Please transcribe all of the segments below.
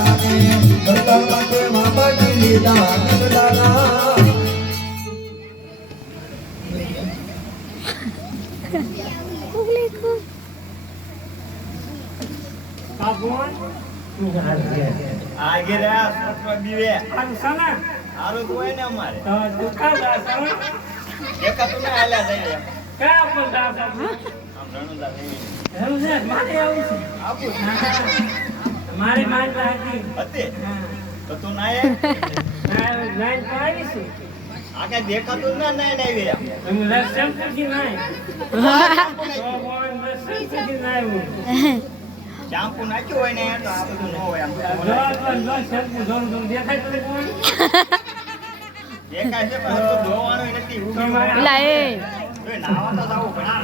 લાગે કરતા માટે બાબાજી લીધા નંદલાલા આગે રે સત્વ દીવે સના આરો તો હોય ને અમારે તો દુકાન સના એકા તો ના આલ્યા જાય કા પણ દાસ આમ રણુદા નહીં એવું છે મારે આવું છે આપું મારી માન રાખી હતી હા તો તું ના લાઈન તો આવી છે આગે દેખાતું ના ના આવી તમે લક્ષણ પૂછી નહીં તો બોન લક્ષણ પૂછી નહીં શેમ્પુ નાખ્યું હોય ને તો આ બધું ન હોય આમ દેખાય તો કોણ દેખાય છે પણ તો ધોવાનું નથી લાય નાવા તો જાવું પડે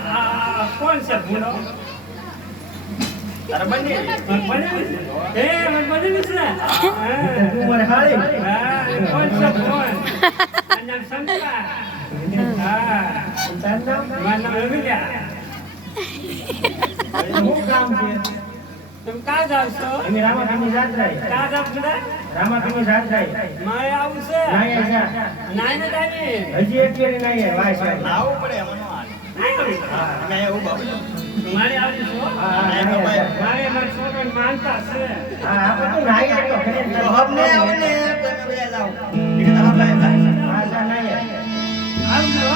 કોણ છે ભૂલો તારે બની બને એ બને મિશ્રા તું મને હાળી હા કોણ છે કોણ નામ સંતા હા સંતા નામ રવિલા હું કામ છે तुम कहाँ जाओ છો અમે રામાપીરની જાત જાય कहाँ जाओ છો રામાપીરની જાત જાય મારે આવું છે નાય જા નાઈ ને તાની હજી એક કેરી નાય વાય છે નાવું પડે મનો હાલ નાઈ હા મે એવું બાબુ મારે આવું છો હા તો ભાઈ મારે માર છોકરાને માનતા છે હા આપણે તો નાય તો ઘરે હમને આવે ને તો મે બે જાવ ઠીક છે આપણે હા જા નાય આવજો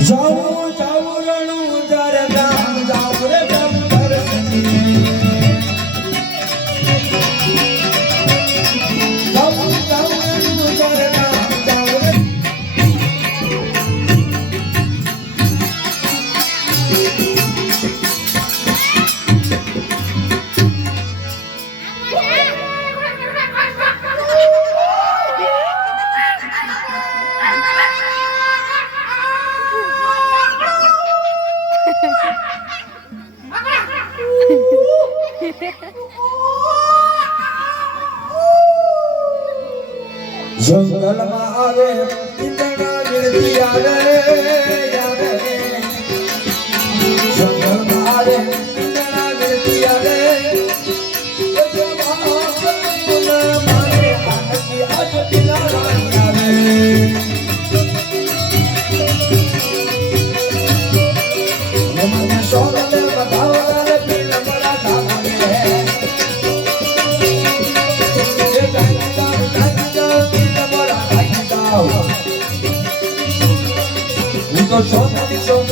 જાઉં જાઉં રણું જર ગામ જાઉં રે ગંબર જાઉં જાઉં રણું જર ગામ જાઉં રે જંગલમાં આવે ઇંદણા વીણતી આવે આવે જંગલમાં આવે ઇંદણા વીણતી આવે મારે આખી આજ પિલાવાની આવે મને સોગલે બધાવા રે પીલ બડા ધામે so